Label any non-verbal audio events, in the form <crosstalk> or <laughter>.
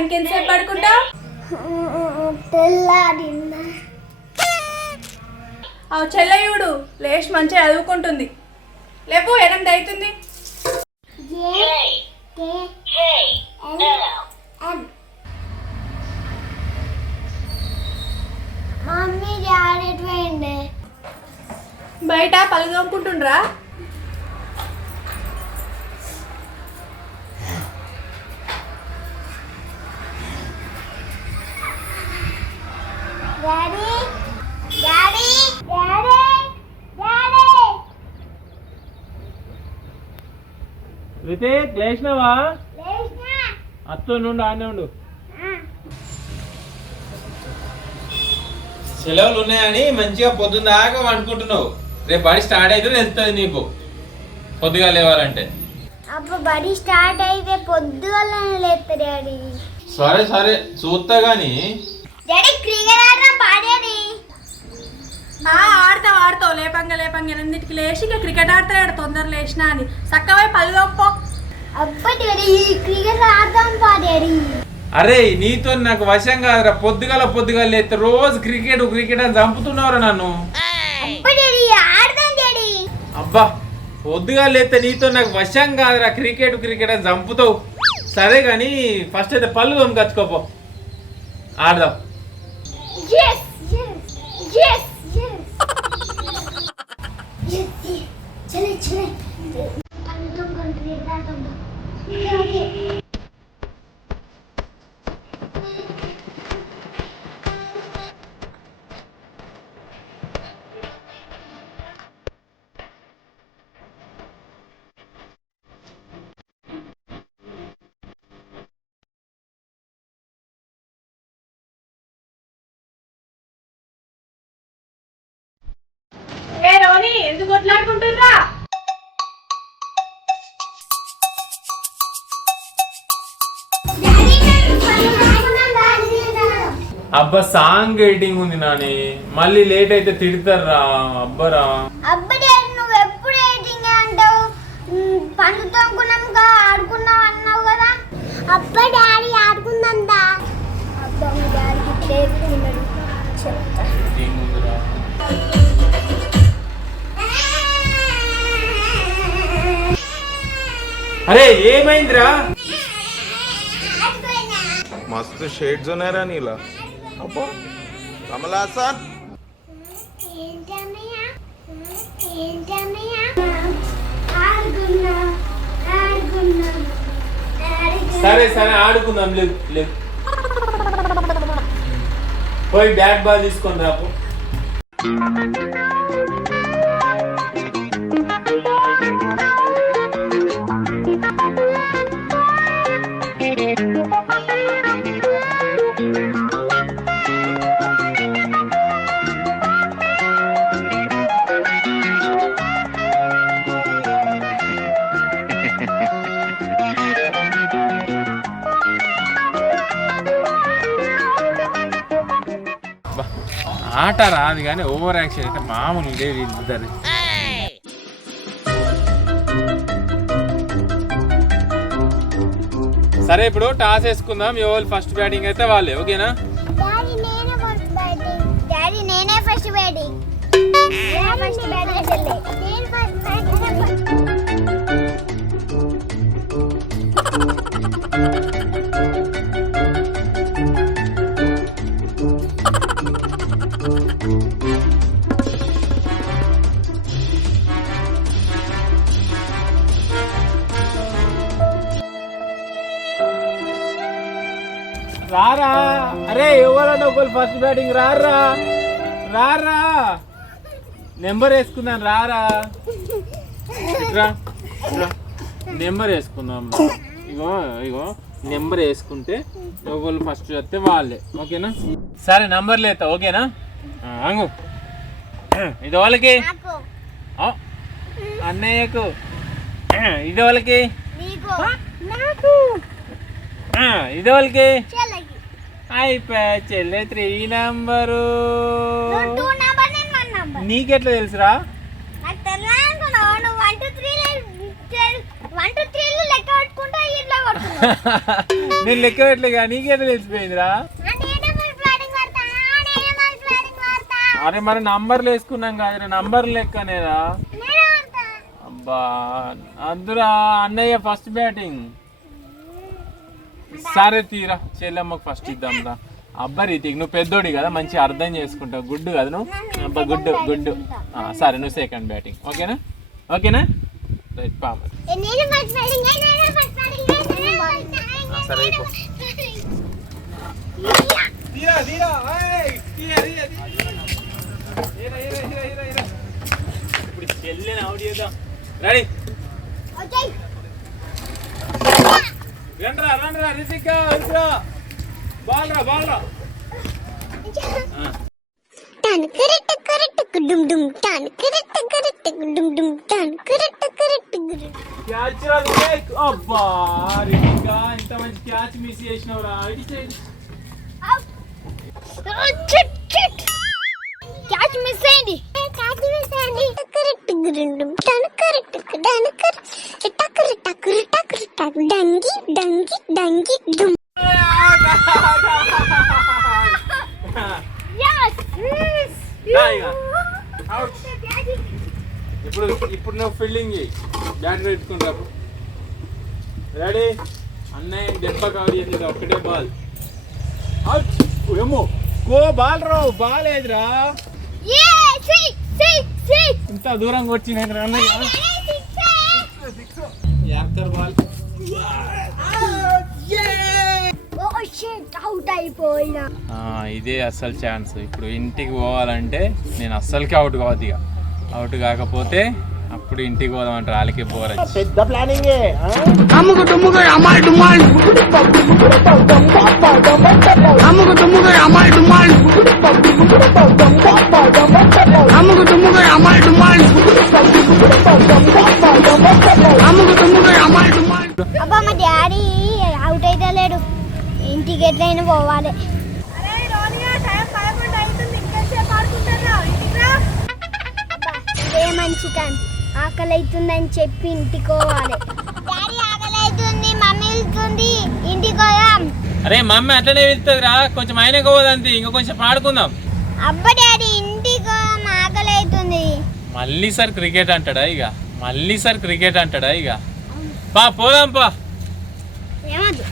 ఇంకెంతసేపు పడుకుంటా తెల్లారిందా? ఆ చెల్లయ్యుడు లేచి మంచిగా చదువుకుంటుంది. లేపు ఎనిమిది అవుతుంది. బయట పళ్ళు తోముకుంటుండ్రా daddy daddy daddy daddy Ritek లేచినావా? లేచినా. అత్తో నుండి ఆనే ఉండు. ఆ. సెలవులు ఉన్నాయని మంచిగా పొద్దున్న దాకా వండుకుంటున్నావు. రేపు బడి స్టార్ట్ అయితే తెలుస్తుంది నీకు. పొద్దుగా లేవాలంటే. అప్పుడు బడి స్టార్ట్ అయితే లేస్తా డాడీ. సరే సరే చూస్తా గాని. డాడీ క్రికెట్ ఆడరా పాడేది ఆడతావు? లేపంగా లేపంగా. ఎనిమిదింటికి లేచి ఇక క్రికెట్ ఆడతాడు. తొందర లేచినా అని. అబ్బా డాడీ క్రికెట్ ఆడదాం పా డాడీ. అరే నీతో నాకు వశం కాదురా. పొద్దుగాల పొద్దుగాల లేస్తే రోజు క్రికెట్ క్రికెట్ అని చంపుతున్నావురా నన్ను. అబ్బా డాడీ ఆడదాం డాడీ. అబ్బా పొద్దుగా లేస్తే నీతో నాకు వశం కాదురా. క్రికెట్ క్రికెట్ అని చంపుతావు. సరే కానీ ఫస్ట్ అయితే పళ్ళు తోముకచ్చుకోపో ఆడదాం Yes, yes, yes, yes. yes, కొట్లాడుకుంటున్నా? అబ్బా సాంగ్ ఎడిటింగ్ ఉంది నాని. మళ్ళీ లేట్ అయితే తిడతారా? అబ్బరా. అబ్బడే నువ్వు ఎప్పుడు ఎడిటింగ్ అంటావు? పండు తోముకున్నాం కదా ఆడుకున్నావు అన్నావు కదా. అబ్బా డాడీ ఆడుకుందా అబ్బా డాడీ అరే ఏమైందిరా? మస్తు షేడ్స్ ఉన్నాయరా నీలా. అబ్బో కమలా సార్. సరే సరే ఆడుకుందాం లేదు లేదు పోయి బ్యాట్ బాల్ తీసుకొని రాపు. ఆట రాదు కానీ ఓవర్ యాక్షన్ అయితే మామూలు లేదు ఇద్దరు సరే ఇప్పుడు టాస్ వేసుకుందాం. ఎవరు ఫస్ట్ బ్యాటింగ్ అయితే వాళ్ళే ఓకేనా? డాడీ నేనే ఫస్ట్ బ్యాటింగ్. డాడీ నేనే రారా. అరే ఎవరంటే ఒకరు ఫస్ట్ బ్యాటింగ్ రారా. రారా. నెంబర్ వేసుకుందాం రారా. ఇట్రా. నెంబర్ వేసుకుందాం. ఇగో ఇగో నెంబర్ వేసుకుంటే ఒకళ్ళు ఫస్ట్ వస్తే వాళ్ళే. ఓకేనా సరే నంబర్ లేతా ఓకేనా అంగు. ఇది వాళ్ళకి అన్నయ్యకు. ఇది వాళ్ళకి ఇది వాళ్ళకి అయిపోయా చెల్లె త్రీ నంబరు. నీకెట్లా తెలుసురా? <laughs> నేను లెక్క పెట్టలేగా నీకేదో తెలిసిపోయిందిరా? అరే మరి నంబర్లు వేసుకున్నాం కాదురా నంబర్ లెక్కనేరా? అబ్బా అందురా అన్నయ్య ఫస్ట్ బ్యాటింగ్ సరే తీరా చెల్లెమ్మకు ఫస్ట్ ఇద్దాంరా. అబ్బా రీతికి నువ్వు పెద్దోడి కదా మంచి అర్థం చేసుకుంటావు. గుడ్డు కదా నువ్వు? అబ్బా గుడ్డు గుడ్డు. సరే నువ్వు సెకండ్ బ్యాటింగ్ ఓకేనా? ఓకేనా? రైట్ పా మరి. నేనే ఫస్ట్ బ్యాటింగ్ నేనే ఫస్ట్ బ్యాటింగ్ నేనే ఫస్ట్ బ్యాటింగ్ ఆ, సరే అయిపో. ఇప్పుడు చెల్లెని అవుట్ చేద్దాం రెడీ రండ్రా రండ్రా రితిక రుద్రా బాల్ రా బాల్ రా టన్ కరెక్ట్ కరెక్ట్ డుమ్ డుమ్ టన్ కరెక్ట్ కరెక్ట్ డుమ్ డుమ్ టన్ కరెక్ట్ కరెక్ట్ క్యాచ్ రా వివేక్ అబ్బా రితిక ఇంత మంచి క్యాచ్ మిస్ చేసినావురా ఇటు సైడ్ క్యాచ్ మిస్ అయింది క్యాచ్ మిస్ అయింది టకర్ టకర్ టకర్ టక్ డంగి డంగి డంగి డుమ్. ఇప్పుడు ఇప్పుడు నువ్వు ఫీల్డింగ్ బ్యాట్ పెట్టుకుంటా రెడీ అన్నయ్య దెబ్బ కవర్ చేసేది ఒక్కటే బాల్ అవుట్ ఏమో? కో బాల్ రావు. బాల్ ఏదిరా? ఇంత దూరంగా వచ్చిన అన్నయ్య యాక్టర్ బాల్ ఇదే అస్సలు ఛాన్స్ ఇప్పుడు ఇంటికి పోవాలంటే నేను అస్సలకి అవుట్ కావద్దు ఇక. అవుట్ కాకపోతే అప్పుడు ఇంటికి పోదామంటారు వాళ్ళకి బోర్ వచ్చి అబ్బా మా డాడీ అవుట్ అయితే లేడు. ఇంటికి ఎట్లయినా పోవాలి. రా ఏ మంచి టైం ఆకలి అవుతుందని చెప్పి ఇంటికి పోవాలి. డాడీ ఆకలి అవుతుంది మమ్మీ వెళ్తుంది. ఇంటికి పోదాం. అరే మమ్మీ అట్లనే వెళ్తుందిరా. కొంచెం ఆయన పోదంతే ఇంకా కొంచెం పాడుకుందాం. అబ్బా డాడీ ఇంటికి పోదాం ఆకలి అవుతుంది మళ్ళీ సార్ క్రికెట్ అంటాడా ఇక? మళ్ళీ సార్ క్రికెట్ అంటాడా ఇక? పా పోదాం పా. ఏమద్దు.